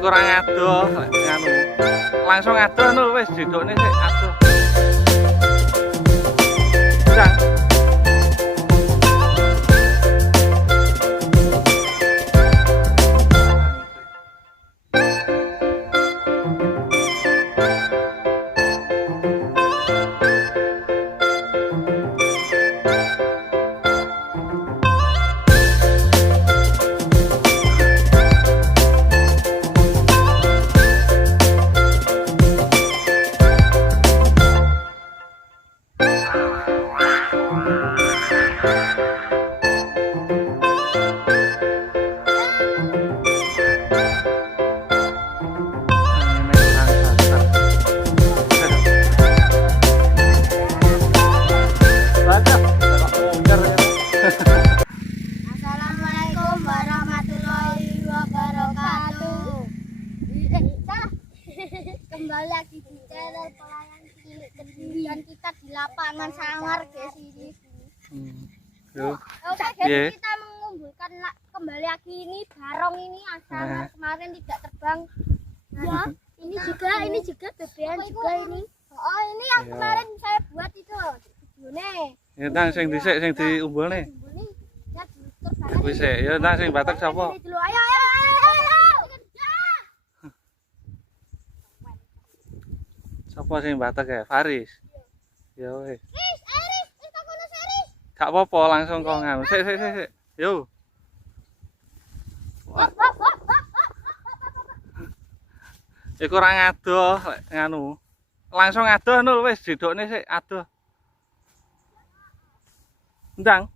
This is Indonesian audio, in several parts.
kurang adoh nganu. Langsung adoh no wis didokne sik adoh. Udah. Assalamualaikum warahmatullahi wabarakatuh. Kembali lagi di channel Pelayan Cilik Kediri dan kita di lapangan Sangar guys ini. Oke guys, kita mengumpulkan kembali lagi ini barong ini Sangar kemarin tidak terbang. Ya, ini juga bebean juga ini. Oh, ini yang kemarin saya buat itu. Nih. Ya tang sing dhisik sing diumbulne. Wis ya tang sing batek sapa? Ayo. Sapa sing batek ya? Faris. Ya wis. Aris, tak kono Aris. Gak apa-apa langsung kok nganu. Sik. Yo. Kurang adoh nganu. Langsung adoh no wis didokne sik adoh. Ndang.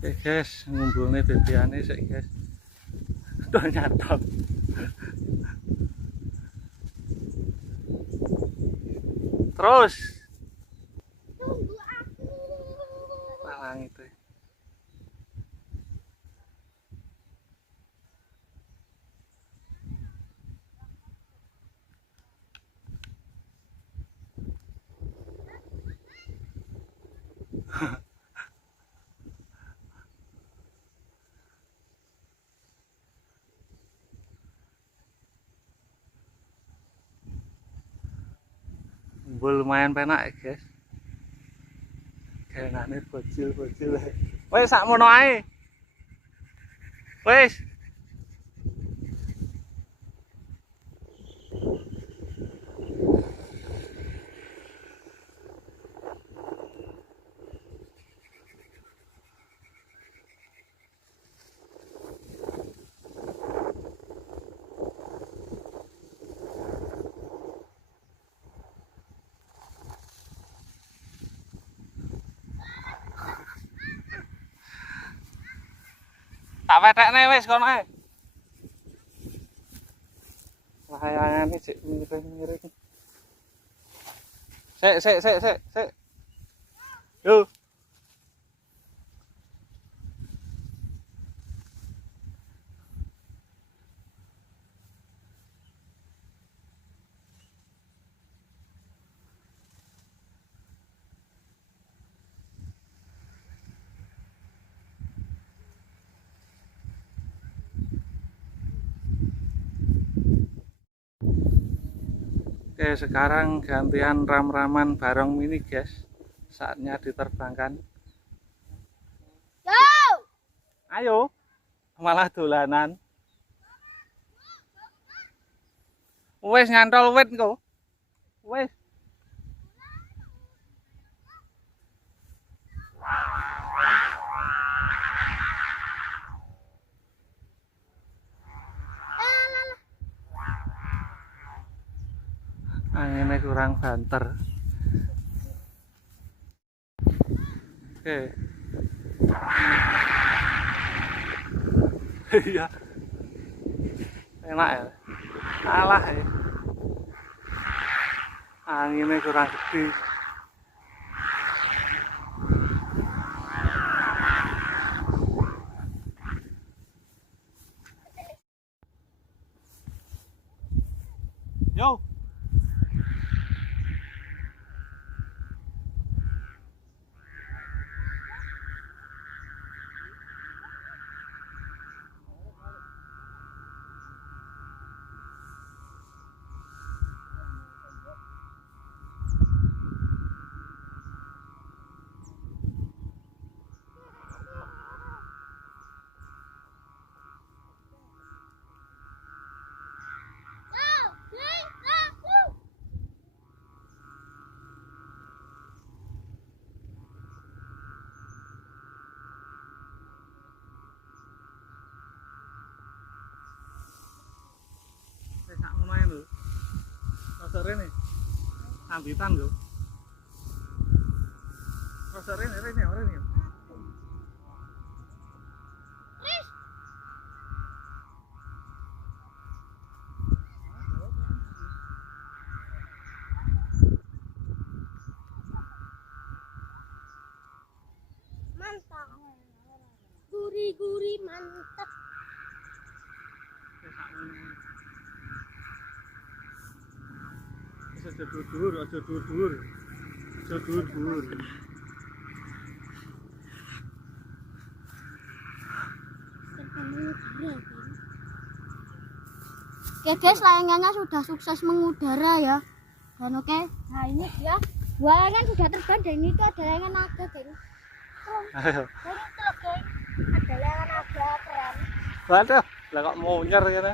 Oke guys, ngumpulne bebeane sik guys. Tuh nyatok. Terus. Tunggu aku. Palang itu. Lumayan penak ya guys. Kayaknya bocil. Wes sakmono ae. Wes. Tak wetekne wis kono ae. Layangane sik miring. Sik. Yo. Oke, sekarang gantian ram-raman barong mini guys. Saatnya diterbangkan. Yo! Ayo. Malah dolanan. Wes nyantol wit engko. Wes. Anginnya kurang banter. Oke. Iya. Enak ya. Alah ya. Anginnya kurang gede. Yo. sak ngono ae lho. Rasa rene. Ambitan lho. Rasa rene rene. Ris. Mantap. Gurih-gurih mantap. Aja dhuwur-dhuwur, aja dhuwur-dhuwur. Aja dhuwur-dhuwur. Oke guys, layangannya sudah sukses mengudara ya. Dan oke, nah ini dia dua layangan sudah terbang dan ini tuh ada layangan naga geng. Ayo. Dan itu loh geng, ada layangan naga keren. Waduh, lah kok munyer ngene.